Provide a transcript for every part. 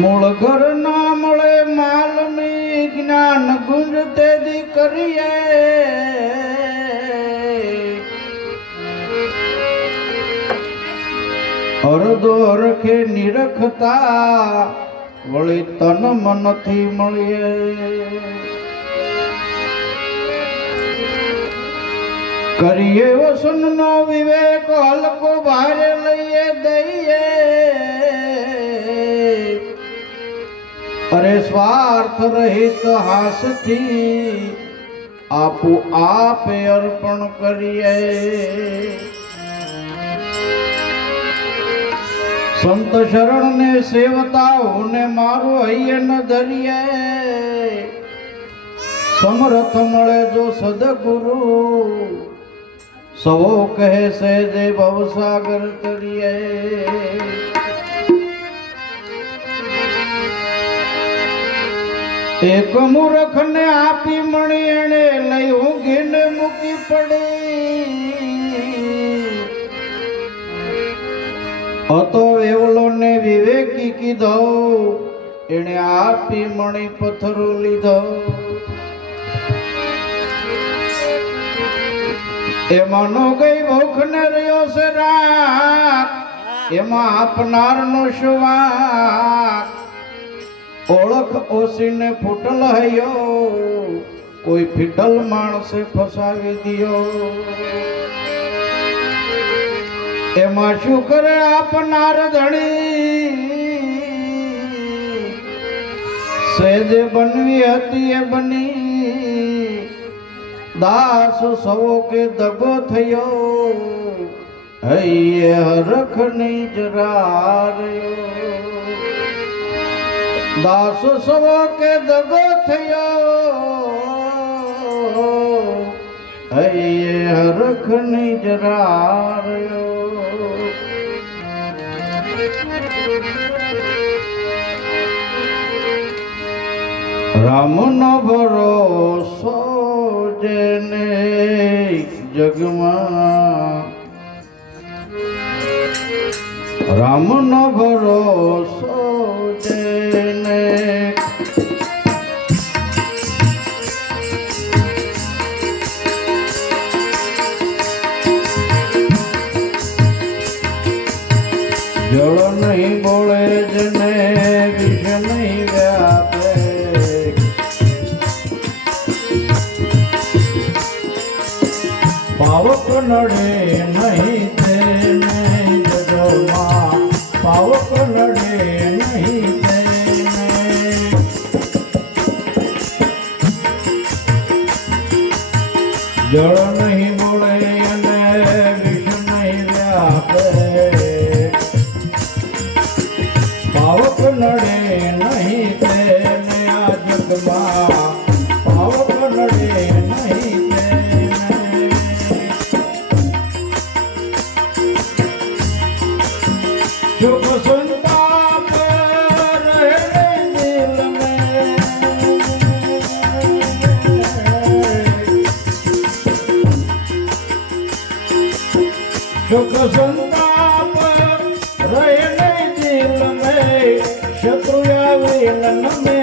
મૂળ ઘર ના મળે માલમી જ્ઞાન ગુંજ તેદી કરીએ. અરદો રખે નિરખતા વળી તન મનથી મળીએ. કરીએ વસન નો વિવેક, હલકો ભારે લઈએ, દઈએ. અરે સ્વાર્થ રહિત હાસથી આપુ આપે અર્પણ કરીએ. સંત શરણ ને સેવતા હોને મારો હૈયે દરિયે. સમરથ મળે જો સદગુરુ. સવો કહે છે જે ભવસાગર તરિયે એક મૂર્ખ ને આપી મણી એને લઈ ઊંઘીને મૂકી પડી. ને વિવેકી કીધો એને આપી મણી પથ્થરો લીધો. એમાં નો ગઈ ભૂખ ને રહ્યો છે એમાં આપનાર નો શુવાક ઓળખ ઓસીને ફૂટલ હૈયો, કોઈ ફીટલ માણસે ફસાવી દિયો. એમાં શું કરે આપનાર ધણી? સેજે બનવી હતી એ બની. દાસ સવો કે દગો થયો. હૈયે હરખની જરા રહ્યો દાસ સવો કે દગો થયો. હૈયે હરખની જરા રહ્યો રામનો ભરોસો જેને જગમાં રામનો ભરોસો જેને જળ નહીં બોળે જને નડે નહીં તેને જગમાં પાવક નડે નહીં જળ નહીં બોલે અને વિષ નહીં વ્યાપે. પાવક નડે નહીં તેને આ જગમાં. સંતાપ રહે નહીં દિલ में શત્રુ આવીને નમે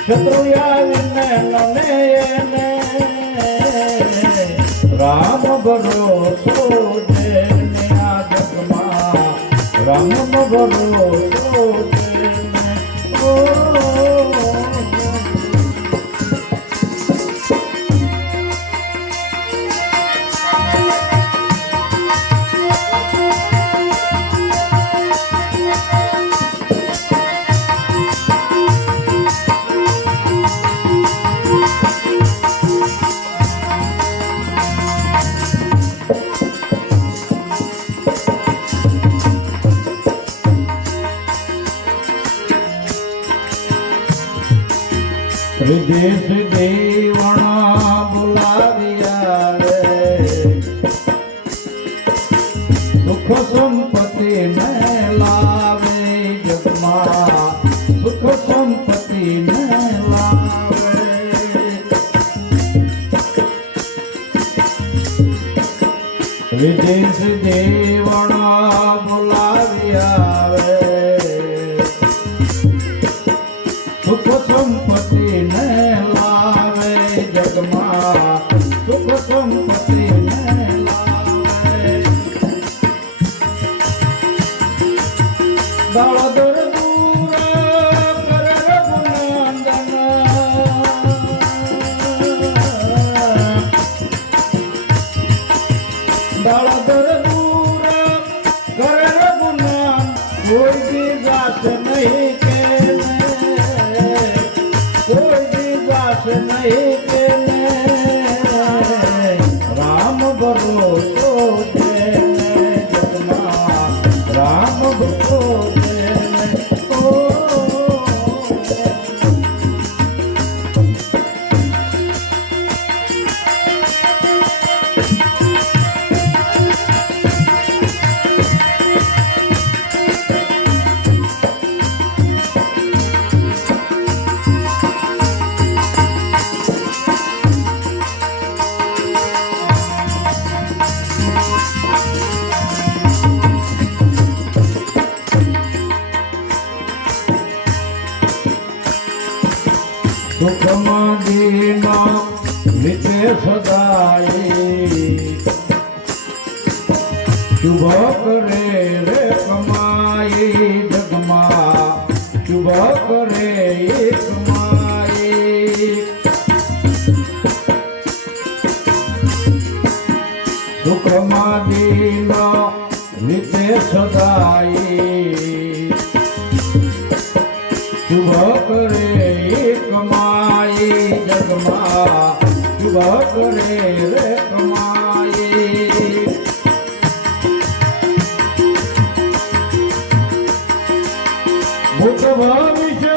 શત્રુ આવીને નમે રામ ભરોસો જેને જગમાં રામ ભરોસો જેને ઓ વિદેશ દેવણા બોલાવ્યા રે. સુખ સંપત્તિ ને લાવે જગમાં. સુખ સંપત્તિ ને લાવે. વિદેશ દેવણા બોલાવ્યા રે. સુખ સંપત્તિ રામ સુખમાં દીના લીધે સદાય. શુભ કરે રે કમાઈ જગમાં. શુભ કરે કમાઈ સુખમાં દીના સદાય. શુભ કરે કમાઈ જગમાં કરે રે ભવિષ્ય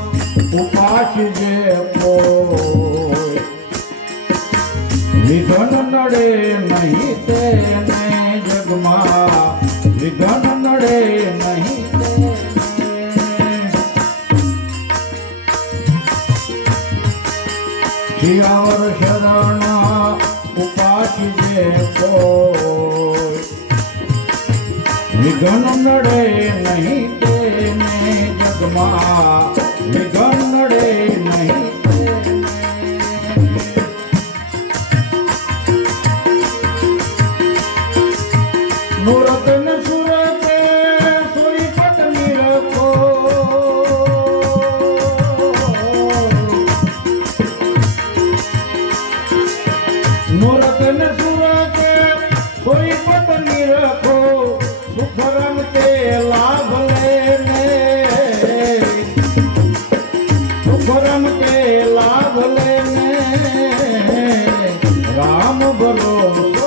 ઉપાસ જે કોઈ વિઘન નડે નહીં તેને જગમાં વિઘન નડે નહીં તેને શિયાવર શરણ ઉપાસ જે કોઈ વિઘન નડે નહીં તેને જગમાં વિઘન નડે નહીં લાભ લેને. રામ ભરોસે